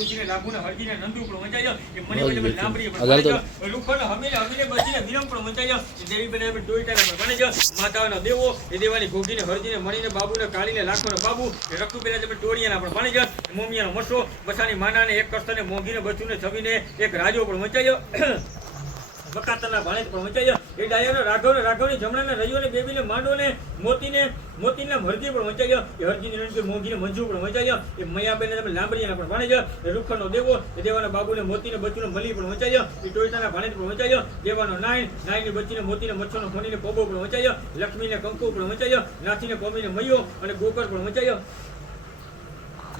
દેવસીને લાભુને હરજીને નંદુ પણ વંચાયો એ મને બજે લાંબડી પણ વંચાયો રૂખોને હમીને બચીને વિરમ પણ વંચાયો દેવી બને ટોઈટાને પણ વંચાયો માતાનો દેવો એ દેવાની ઘોઘીને હરજીને મણીને બાબુને કાળીને લાખોનો બાબુ રક્તુ પેલા તમે ટોળિયાના પણ વંચાયો મોમિયાનો મસો બસાની માનાને એક કસ્તને મોંઘીને બચુને છવીને એક રાજો પણ વંચાયો વકાતરના ભાણે પણ વંચાયો એ ડાયાનો રાઘવને જમણાને રયોને બેબીને માંડોને મોતીને હરજી પણ વંચાયો એ હરજીની રણકે મોંઘીને મંજુ પણ વંચાયો એ મયાબેને તમે લાંબડીયાના પણ ભાણેજો એ રૂખનો દેવો એ દેવાના બાબુને મોતીને બચુને મલી પણ વંચાયો એ ટોયટાના ભાણે પણ વંચાયો દેવાનો નાયની બચીને મોતીને મચ્છોનો ફોનીને પોબો પણ વંચાયો લક્ષ્મીને કંકુ પણ વંચાયો નાથીને કોમીને મયો અને ગોકર પણ વંચાયો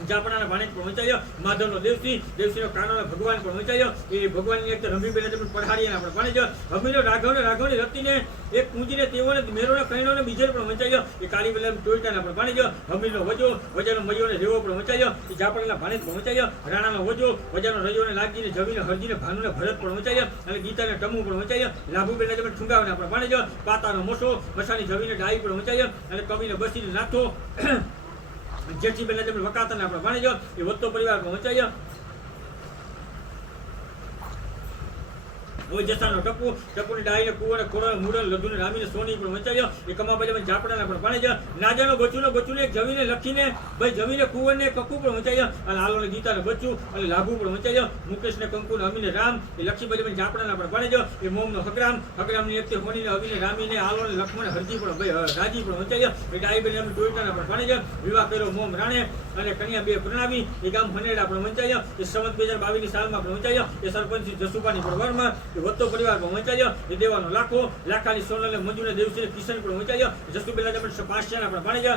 જાપણાના ભાણે પણ વંચાયો માધવનો દેવસીનો કાનોનો ભગવાન પણ વંચાયો એ ભગવાનની એક રમીબેને તમે પઢાડીયાના પણ ભાણેજો હમીનો રાઘવને રતીને એક પૂંજીને તેઓને મેરોને કઈનોને બીજર પણ વંચાયો એ કાળી બેલા ટોયટાના પણ ભાણેજો હમીનો વજાનો મયોને રેવો પણ વંચાયો એ જાપણાના ભાણે પણ વંચાયો રાણાનો વજાનો રયોને લાગજીને જવીને હરજીને ભાનુને ભરત પણ વંચાયો અને ગીતાને ટમુ પણ વંચાયો લાભુબેને તમે ઠુંગાવના પણ ભાણેજો પાતાનો મોસો મસાની જવીને ડાઈ પણ વંચાયો અને કવિને બસીને નાથો જેઠી બેને તમે વકાતને આપણે ભાણેજો એ વત્તો પરિવાર પણ વંચાયો જસાનો ટપુની ડાઈને કુવાને કોરલ મુડલ લધુને રામીને સોની પણ વંચાયો એ કમાબાજામાં જાપડાના પણ ભાણેજો નાજાનો બચુને જવીને લખીને ભાઈ જવીને કુવરને કકુ પણ વંચાયો અને હાલોને ગીતાને બચ્ચું અને લાભુ પણ વંચાયો મુકેશને કંકુને અમીને રામ એ લક્ષ્મીબાજામાં જાપડાના પણ ભાણેજો એ મોમનો હગરામની એકતે હોનીને અવીને રામીને હાલોને લક્ષ્મણે હરજી પણ રાજી પણ વંચાયો એ ડાઈ બેને અમે ટોયટાના પણ ભાણેજો વિવાહ કર્યો મોમ રાણે અને કન્યા બે પ્રણાવી એ ગામ હનેડા પણ વંચાયો એ સંવત 2022ની સાલમાં પણ વંચાયો એ સરપંચ જસુબાની પણ વરમાં વત્તો પરિવાર પણ વંચાયો એ દેવાનો લાખાની સોનલને મંજુને દેવસીને કિશન પણ વંચાયો જસુબેલા તમે પાસિયાના પણ ભાણેજો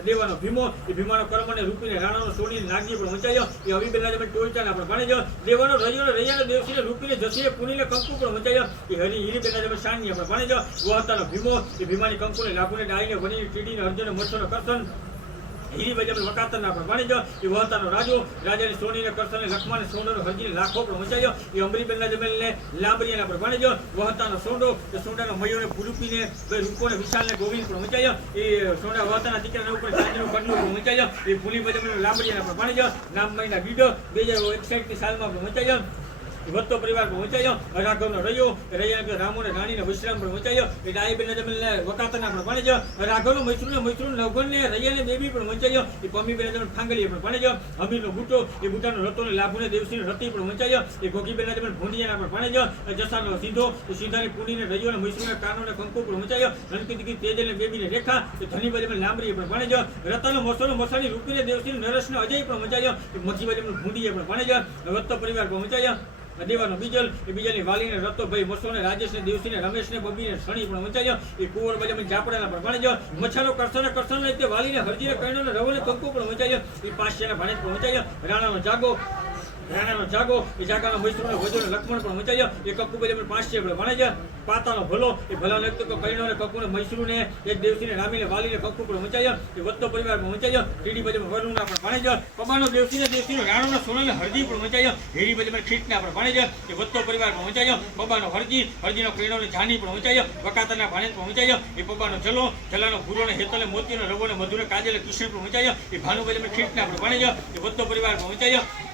દેવાનો ભીમો એ ભીમાનો કર્મને રૂપીને રાણાનો સોનીને નાગજી પણ વંચાયો એ અવિબેલા તમે ટોયટાના પણ ભાણેજો દેવાનો રૈયાનો દેવસીને રૂપીને જસીને પુનીને કંકુ પણ વંચાયો એ હીરીબેલા તમે શાનીએ પણ ભાણેજો વહતાનો ભીમો એ ભીમાની કંકુને લાભુને ડાઈને વણીને ટીડીને અર્જુને મચ્છોને કરસન હીરી બજાર વકાતરના પણ ભાણેજો એ વહતાનો રાજાની સોનીને કરસને લખમાને સોનોનો હરજીને લાખો પણ વંચાયો એ અમરીબેનના જમેલને લાંબરીયાના પણ ભાણેજો વહતાનો સોંડો એ સોંડાનો મયોને પુરુપીને રૂપોને વિશાલને ગોવિંદ પણ વંચાયો એ સોંડા વહતાના દીકરાના ઉપર ચાંદીનું કંડલું પણ વંચાયો એ પુલી બજાર લાંબરીયાના પણ ભાણેજો નામ મહિના બીડો 2061ની સાલમાં પણ વંચાયો વત્તો પરિવાર પણ વંચાયો રાઘવનો રૈયા રામોને રાણીને વિશ્રામ પણ વંચાયો એ ડાઈબેનના જમીનને વકાતના પણ ભાણેજો રાઘવનો મૈસૂરને નવગણને રૈયાને બેબી પણ વંચાયો એ પમીબેનના જમીન ફાંગલીએ પણ ભાણેજો અમીરનો બુટો એ બુટાનો રતોને લાભુને દેવસીને રતી પણ વંચાયો એ ગોગીબેનના જમીન ભોંડિયાના પણ ભાણેજો જસાનો સીધો એ સીધાની પુનીને રૈયોને મૈસૂરને કાનોને કંકુ પણ વંચાયો રણકીતકી તેજલને બેબીને રેખા એ ધનીબા જમીન લાંબરીએ પણ ભાણેજો રતનો મસાની રૂપીને દેવસીને નરેશને અજય પણ વંચાયો એ મચીબા જમીન ભૂંડીએ પણ ભાણેજો વત્તો પરિવાર પણ વંચાયો દેવાનો બીજલની વાલીને રતો ભાઈ મસોને રાજેશને દેવસીને રમેશને બબીને શણી પણ વંચાયો એ કુંવર બજામાં જાપડાના પણ ભાણેજો મચ્છાનો કરસને તે વાલીને હરજીને કઈનોને રવોને કંકુ પણ વંચાયો એ પાસિયાના ભાણે પણ વંચાયો રાણાનો જાગો એ જાગાનો મૈસૂરનો વજોને લક્ષ્મણ પણ વંચાયો એ કક્કુ બજામાં પાસિયા પણ ભાણેજો પાતાનો ભલો એ ભલાનો એક તો કઈનોને કક્કુને મૈસૂરને એક દેવસીને રામીને વાલીને કક્કુ પણ વંચાયો એ વત્તો પરિવાર પણ વંચાયો ટીડી બજામાં વરુણના પણ ભાણેજો પબાનો દેવસીને રાણોનો સોનલને હરજી પણ વંચાયો હેરી બજામાં ખીટના પણ ભાણેજો એ વત્તો પરિવાર પણ વંચાયો પબાનો હરજીનો કઈનોને જાની પણ વંચાયો વકાતરના ભાણે પણ વંચાયો એ પબાનો જલાનો ભૂરોને હેતલે મોતીનો રવોને મધુને કાજલે કિશન પણ વંચાયો એ ભાનુ બજામાં ખીટના પણ ભાણેજો એ વત્તો પરિવાર પણ વંચાયો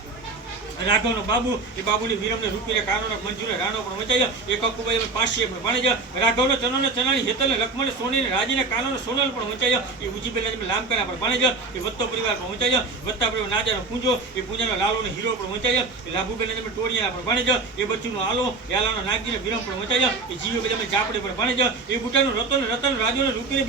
રાઘવનો બાબુ એ બાબુની વીરમને રૂપીને કાનોનો મંજુને રાણો પણ વંચાયો એ કક્કુબાઈ પાસીએ પણ ભાણેજો રાઘવનો ચનાની હેતલને લક્ષ્મણે સોનીને રાજીને કાનોનો સોનલ પણ વંચાયો એ ઉજીબેલા લામકાના પણ ભાણેજો એ વત્તો પરિવાર પણ વંચાયો વત્તા પરિવાર નાજાનો પૂંજો એ પૂંજાનો લાલોને હીરો પણ વંચાયો એ લાભુબેલા ટોળિયાના પણ ભાણેજો એ બચ્ચુનો આલો એ આલાનો નાગજીને વિરમ પણ વંચાયો એ જીવે બજામાં જાપડે પણ ભાણેજો એ બુટાનો રતન રાજોને રૂપીને